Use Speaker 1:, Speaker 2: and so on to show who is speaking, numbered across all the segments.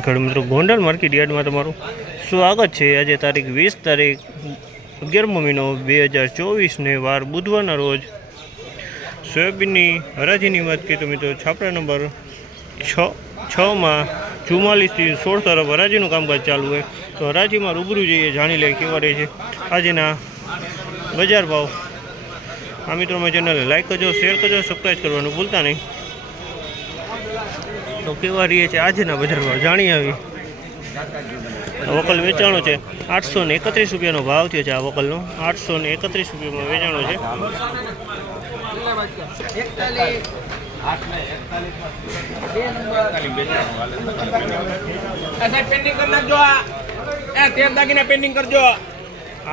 Speaker 1: નમસ્કાર ખેડૂત મિત્રો, ગોંડલ માર્કેટ યાર્ડમાં તમારું સ્વાગત છે. આજે તારીખ વીસ તારીખ અગિયારમો મહિનો બે હજાર ચોવીસને વાર બુધવારના રોજ સોયાબીનની હરાજીની વાત કરીએ તો મિત્રો, છાપરા નંબર છ, છમાં ચુમ્માલીસથી સોળ તરફ હરાજીનું કામકાજ ચાલુ હોય તો હરાજીમાં રૂબરૂ જઈએ, જાણી લઈએ કેવા રહે છે. આજના બજાર ભાવ આ મિત્રોમાં ચેનલને લાઈક કરજો, શેર કરજો સબસ્ક્રાઈબ કરવાનું ભૂલતા નહીં. તો કેવા રહીએ છે આજના બજારમાં જાણી આવી. વકલ વેચાણો છે. આઠસો ને એકત્રીસ રૂપિયાનો ભાવ થયો છે આ વકલનો. આઠસો ને એકત્રીસ રૂપિયામાં વેચાણો છે.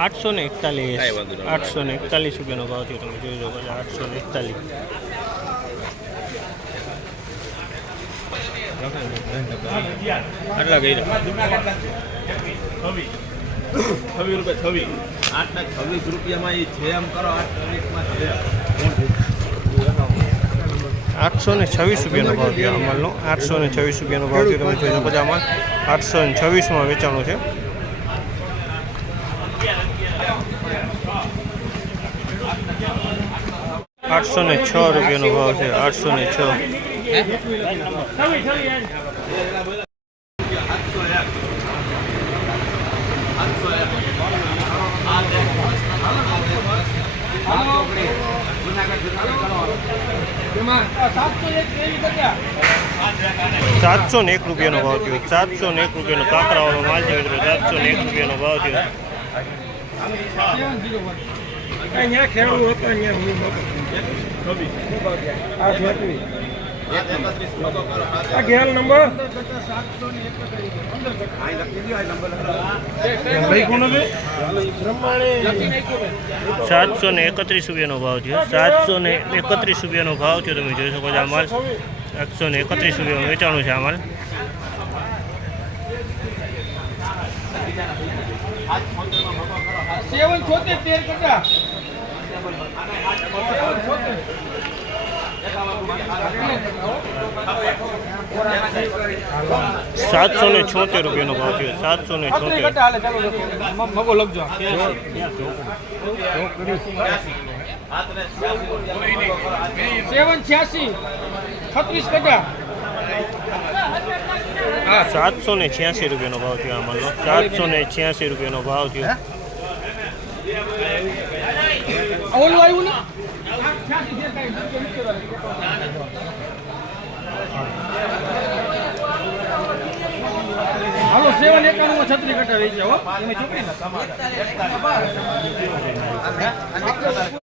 Speaker 1: આઠસો ને એકતાલીસ. આઠસો ને એકતાલીસ રૂપિયાનો ભાવ થયો. તમે જોઈ લો, આઠસો ને એકતાલીસ. આટલા ગઈ
Speaker 2: છવ્વીસ રૂપિયા છવ્વીસ આઠ છવ્વીસ રૂપિયામાં એ છે એમ કરો
Speaker 1: આઠસો ને છવ્વીસ રૂપિયાનો ભાવ થયો અમલનો. આઠસો ને છવ્વીસ રૂપિયાનો ભાવ થયો, તમે જોઈ શકો છો આઠસો ને છવ્વીસમાં વેચાણું છે. આઠસો ને છ રૂપિયાનો ભાવ છે આઠસો ને છ. સાતસો ને એક રૂપિયાનો ભાવ થયો. સાતસો ને એક રૂપિયાનો કાકરાવાળો માલ છે મિત્રો. સાતસો ને એક રૂપિયાનો ભાવ થયો.
Speaker 2: ખેડૂત હતો. આ ગેલ નંબર ભાઈ
Speaker 1: સાતસો ને એકત્રીસ રૂપિયાનો ભાવ થયો. સાતસો ને એકત્રીસ રૂપિયાનો ભાવ થયો તમે જોઈ શકો છો આ માલ. સાતસો ને એકત્રીસ રૂપિયાનું વેચાણું છે આ માલ.
Speaker 2: સેવન છોતેર તેર કરતા.
Speaker 1: સાતસો ને છોતેર રૂપિયાનો ભાવ થયો. સાતસો ને છોતેર.
Speaker 2: મગો લખજો. સેવન છ્યાસી છત્રીસ ટકા
Speaker 1: સાતસો ને છ્યાસી રૂપિયાનો ભાવ થયો આમાં સાતસો ને છ્યાસી રૂપિયાનો ભાવ થયો.
Speaker 2: ઓલું આવ્યું ને? હાલો સેવન એકાણું છત્રી કટા રહી જાઓ તમે ચોપડી